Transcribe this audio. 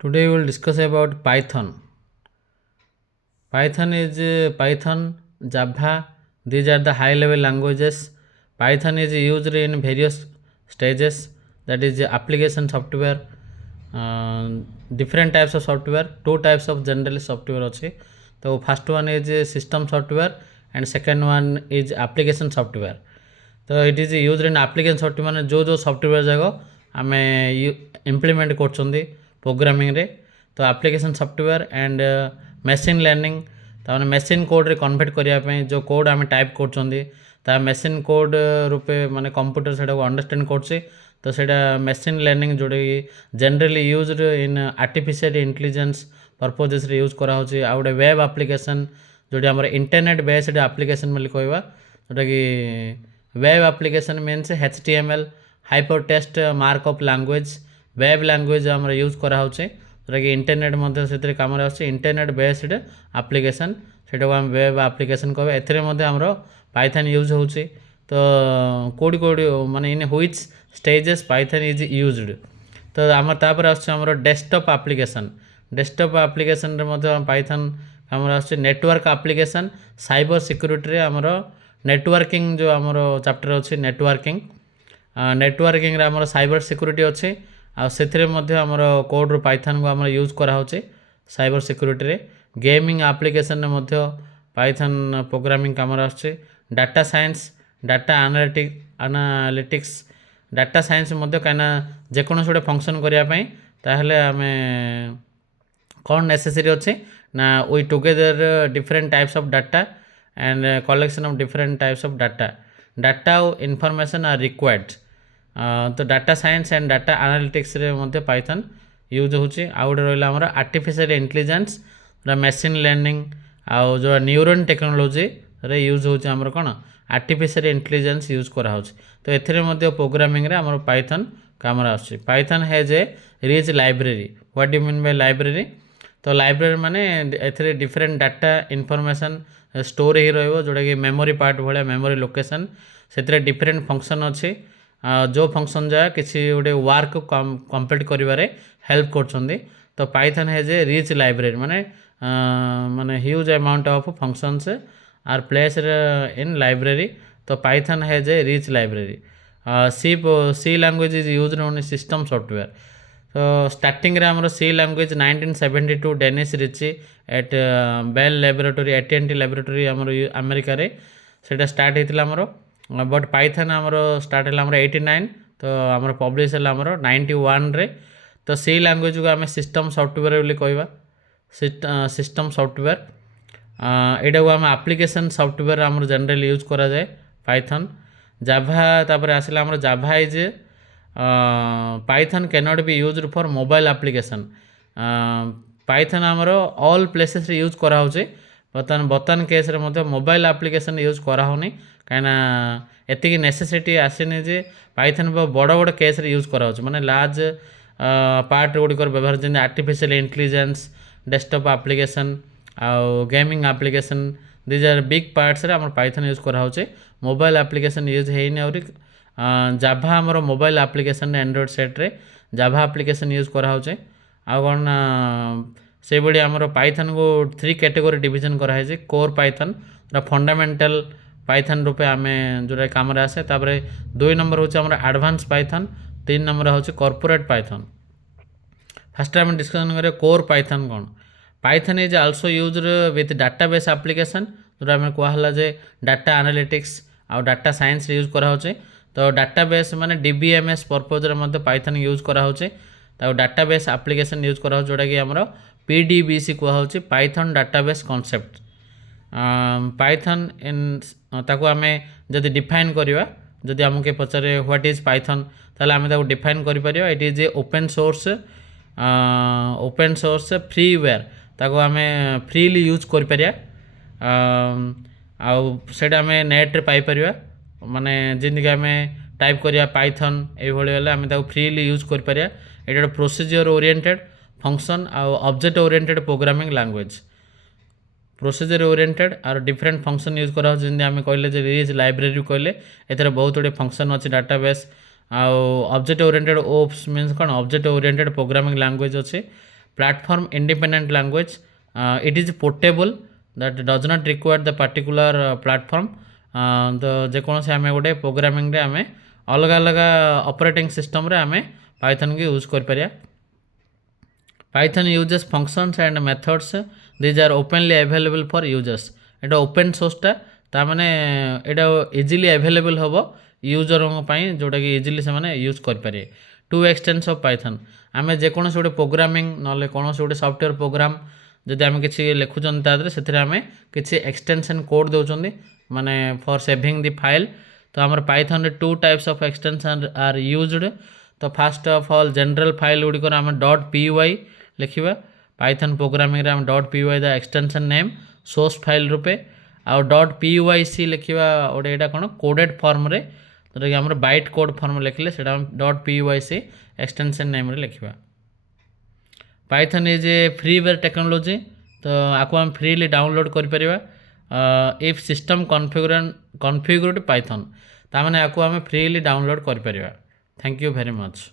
Today we will discuss about Python. Python, Java. These are the high level languages. Python is used in various stages. That is the application software, uh, different types of software. Two types of generally software ଅଛି. So first one is system software and second one is application software. तो it is use in application software मैंने जो software जाक आम implement कर programming रे तो application software and machine learning ताने मशीन कोड रे कन्वर्ट करने जो कोड आम टाइप कर मशीन कोड रूपे माने कंप्यूटर से अंडरस्टैंड कर तो सेटा मशीन लर्निंग जोटा कि generally use in artificial intelligence purposes रे यूज करा होची आ गोटे वेब एप्लिकेशन जोटा आम इंटरनेट बेस्ड एप्लिकेशन बोली कहवा जोटा कि web application means HTML hypertext markup language web language आम यूज करा होचे जोटा कि इंटरनेट मध्य से कम इंटरनेट बेस्ड एप्लिकेशन सेटा आम वेब एप्लिकेशन कहवा एमर पाइथन यूज होची तो कोडी कोडी माने in which stages Python is used तो आम तापर आमर डेस्कटॉप एप्लिकेशन रे मध्य पाइथन आमर आछे नेटवर्क एप्लिकेशन साइबर सिक्योरिटी रे आमर नेटवर्किंग जो आमर चैप्टर अच्छे नेटवर्किंग रे आमर साइबर सिक्योरिटी अच्छे आमर कोड रो पाइथन को आमर यूज करा होचे साइबर सिक्योरिटी रे गेमिंग एप्लिकेशन रे मध्य पाइथन प्रोग्रामिंग काम आछे data science data analytics data science मध्य कहीं जेकोसी गोटे फंक्शन करने ताहले आमे कौन नेसेसरी अच्छे ना we together different types of data and collection of different types of data information are required तो data science and data analytics रे मध्य पाइथन यूज होची आउ गोटे रहिला हमर आर्टिफिशियल इंटेलिजेंस मशीन लर्निंग आउ जो न्यूरन टेक्नोलॉजी रे यूज होची हमर कोन आर्टिफिशियल इंटेलिजेंस यूज करा होची तो एथिरे मध्य प्रोग्रामिंग रे हमर पाइथन कामरा आछी Python has a rich library what do you mean by library तो लाइब्रेरी माने एथिरे डिफरेंट डाटा इनफॉरमेशन स्टोर ही रहिबो जोटा कि मेमोरी पार्ट भाया मेमोरी लोकेशन से डिफरेंट फंक्शन अच्छी जो फंक्शन जा किसी गोटे वर्क कंप्लीट करिवारे हेल्प कर तो Python has a rich library माने माने huge amount of functions are place in library तो Python has a rich library C language is used in system software तो स्टार्टिंग रे हमरो C language 1972 Dennis Ritchie at Bell laboratory AT&T laboratory हमरो America रे सेटा start हेतिला हमरो but Python हमरो start हैला हमरो 89 तो हमरो पब्लिश हैला हमरो 91 रे तो सी लैंग्वेज को हमें सिस्टम सॉफ्टवेयर बोली कहबा सिस्टम सॉफ्टवेयर एटा को हम एप्लिकेशन सॉफ्टवेयर हमरो जनरली यूज करा जाए पाइथन जावा तापर आसिला हमरो Java is Python can not be used for mobile application Python आमर ऑल प्लेसेस रे यूज करा होचे बर्तमान केस रे मध्य मोबाइल एप्लिकेशन यूज करा होनी कहीं एति नेसेसिटी आसेनी जे पाइथन बड़ बड़ केस रे यूज करा होचे माने लार्ज पार्ट गुड़िक व्यवहार जमी आर्टिफिशियल इंटेलिजेंस डेस्कटॉप एप्लिकेशन आउ gaming application these are big parts रे हमर पाइथन यूज करा होचे मोबाइल एप्लिकेशन यूज हेनी और जाभा आमर मोबाइल एप्लिकेशन एंड्रॉइड सेट रे जाभा एप्लिकेशन यूज करा होचे आ कौन से भाई आमर पाइथन को 3 कैटेगरी डिवीजन कराई जे कोर पाइथन फंडामेंटल पाइथन रूपे आम जो कम आसे तापर 2 नंबर हूँ आम एडवांस पाइथन 3 नंबर हूँ कॉर्पोरेट पाइथन फर्स्ट आम डिस्कसन करें कोर पाइथन कौन Python is also use with database application जो आम कहला जे डाटा एनालिटिक्स आ डाटा साइंस यूज करा होचे तो डाटाबेस माने DBMS पर्पज रे पाइथन यूज करा होचे तो डाटाबेस एप्लिकेशन यूज करा जोटा कि हमरो PDBC कहा होचे पाइथन डाटाबेस कॉन्सेप्ट पाइथन इन ताको आमे जदि डिफाइन करिवा जदि हमके पचारे व्हाट इज पाइथन ताले आमे ताको डिफाइन करि परिबा it is a open source freeware ताको आमे फ्रीली यूज करि परिया आ सेटा आमे नेट रे पाई परिबा माने जिंदगी आम टाइप करिया पाइथन ये भाई आम फ्रीली यूज कर पारिया ये प्रोसीजर ओरिएंटेड फंक्शन आउ object oriented programming language procedure oriented और डिफरेंट फंक्शन यूज करा जमी आम कहले रिच लाइब्रेरी कहले एथर बहुत गुड़े फंक्शन अच्छे डाटाबेस आउ ऑब्जेक्ट ओरिएंटेड ओप्स मीन्स कौन ऑब्जेक्ट ओरिएंटेड प्रोग्रामिंग लैंग्वेज अच्छे platform independent language. It is portable that does not require the particular platform. तो जेकोसी आम गोटे प्रोग्रामिंग आम अलग अलग ऑपरेटिंग सिस्टम रे आम पाइथन के यूज कर Pariya. Python uses functions and methods. These are openly available for users. Etah open सोर्सटा ता माने एटा इजीली अवेलेबल होबो यूजर पाई जोटा कि इजीली से माने यूज कर पारे. टू एक्सटेंस ऑफ पाइथन आमे जे कोनोस गोटे प्रोग्रामिंग नले कोनोस गोटे सॉफ्टवेयर प्रोग्राम जदि आमे किछि लेखुचन तादरे सेथिरे आमे किछि एक्सटेंशन कोड देउचंदी माने फॉर सेविंग द फाइल. तो हमर पाइथन रे two types of extension are used. तो first of all general file गुडी को आमे .py लिखिबा. पाइथन प्रोग्रामिंग रे आमे .py the extension name source file रूपे आउ .pyc लिखिबा ओडे एटा कोन कोडेड फॉर्म रे जोटा कि हमर बाइट कोड फॉर्म लिखले सेटा .pyc एक्सटेंशन नेम रे लिखिबा. Python is a freeware technology. तो आको हम फ्रीली डाउनलोड कर परिबा. इफ सिस्टम कॉन्फिगर्ड पाइथन ता माने आको हम फ्रीली डाउनलोड कर परिबा. Thank you very much.